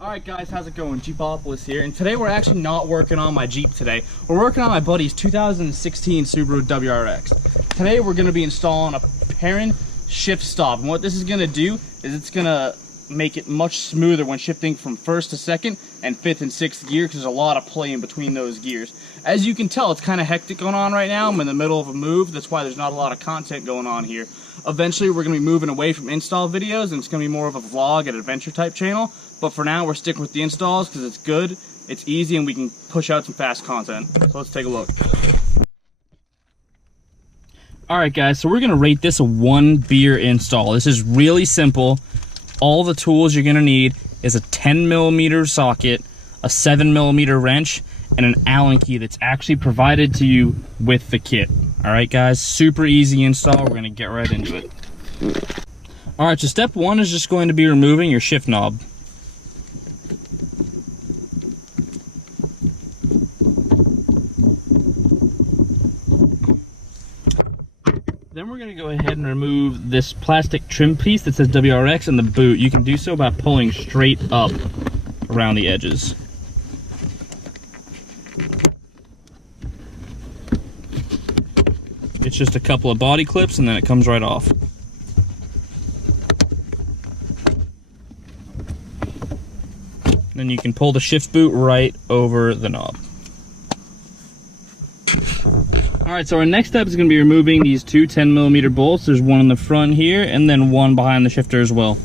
Alright guys, how's it going? Jeepopolis here, and today we're actually not working on my Jeep today. We're working on my buddy's 2016 Subaru WRX. Today we're going to be installing a Perin Shift Stop, and what this is going to do is it's going to make it much smoother when shifting from first to second and fifth and sixth gear, because there's a lot of play in between those gears. As you can tell, it's kind of hectic going on right now. I'm in the middle of a move, that's why there's not a lot of content going on here. Eventually we're going to be moving away from install videos, and it's going to be more of a vlog and adventure type channel. But for now, we're sticking with the installs because it's good, it's easy, and we can push out some fast content. So let's take a look. Alright guys, so we're going to rate this a 1 beer install. This is really simple. All the tools you're going to need is a 10mm socket, a 7mm wrench, and an Allen key that's actually provided to you with the kit. Alright guys, super easy install. We're going to get right into it. Alright, so step 1 is just going to be removing your shift knob. Then we're going to go ahead and remove this plastic trim piece that says WRX and the boot. You can do so by pulling straight up around the edges. It's just a couple of body clips and then it comes right off. Then you can pull the shift boot right over the knob. Alright, so our next step is going to be removing these two 10mm bolts. There's one in the front here, and then one behind the shifter as well.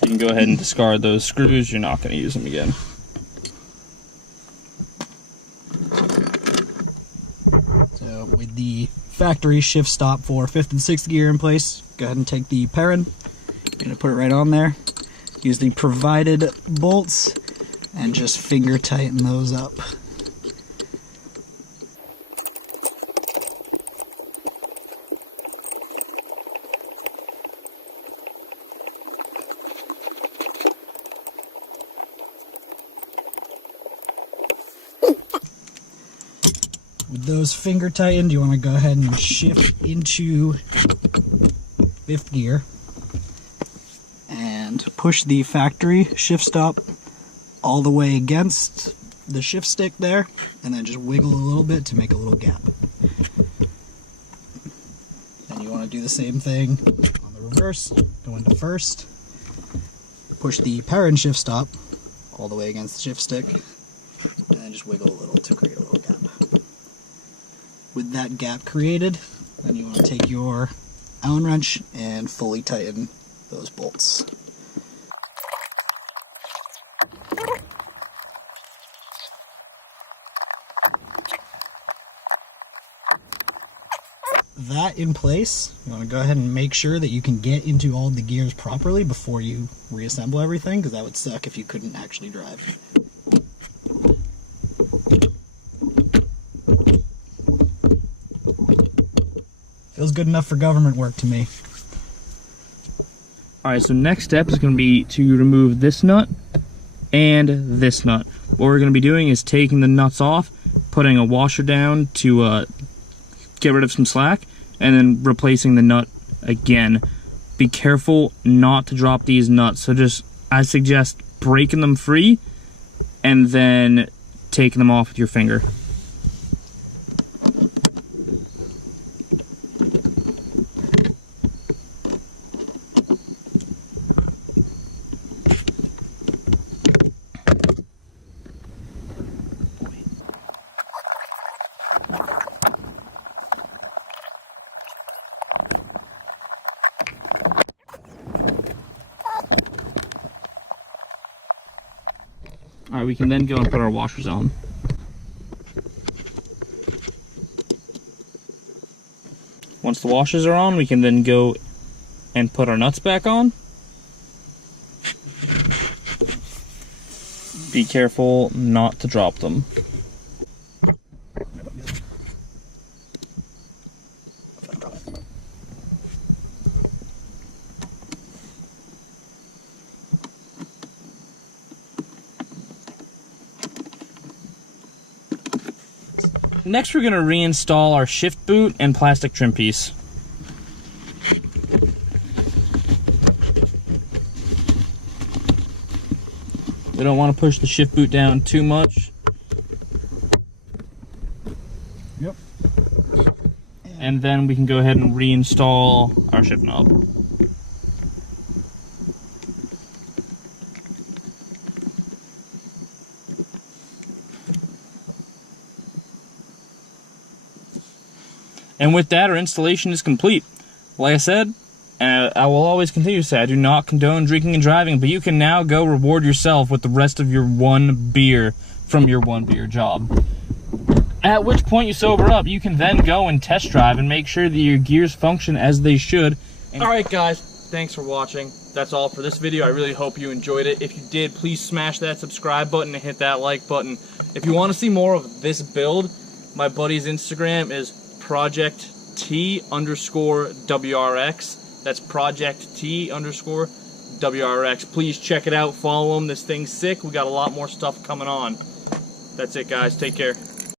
You can go ahead and discard those screws. You're not going to use them again. So with the factory shift stop for 5th and 6th gear in place, go ahead and take the Perrin, going to put it right on there. Use the provided bolts and just finger tighten those up. With those finger tightened, you want to go ahead and shift into 5th gear and push the factory shift stop all the way against the shift stick there, and then just wiggle a little bit to make a little gap. And you want to do the same thing on the reverse. Go into first, push the Perin shift stop all the way against the shift stick, and then just wiggle a little to create a little gap. With that gap created, then you want to take your Allen wrench and fully tighten those bolts. That in place, you want to go ahead and make sure that you can get into all the gears properly before you reassemble everything, because that would suck if you couldn't actually drive. Feels good enough for government work to me. Alright, so next step is going to be to remove this nut and this nut. What we're going to be doing is taking the nuts off, putting a washer down to get rid of some slack, and then replacing the nut again. Be careful not to drop these nuts, so just, I suggest breaking them free and then taking them off with your finger. Alright, we can then go and put our washers on. Once the washers are on, we can then go and put our nuts back on. Be careful not to drop them. Next, we're going to reinstall our shift boot and plastic trim piece. We don't want to push the shift boot down too much. Yep. And then we can go ahead and reinstall our shift knob. And with that, our installation is complete. Like I said, I will always continue to say, I do not condone drinking and driving, but you can now go reward yourself with the rest of your one beer from your one beer job. At which point you sober up, you can then go and test drive and make sure that your gears function as they should. Alright guys, thanks for watching. That's all for this video. I really hope you enjoyed it. If you did, please smash that subscribe button and hit that like button. If you want to see more of this build, my buddy's Instagram is Project T_WRX. That's Project T_WRX. Please check it out. Follow him. This thing's sick. We got a lot more stuff coming on. That's it, guys. Take care.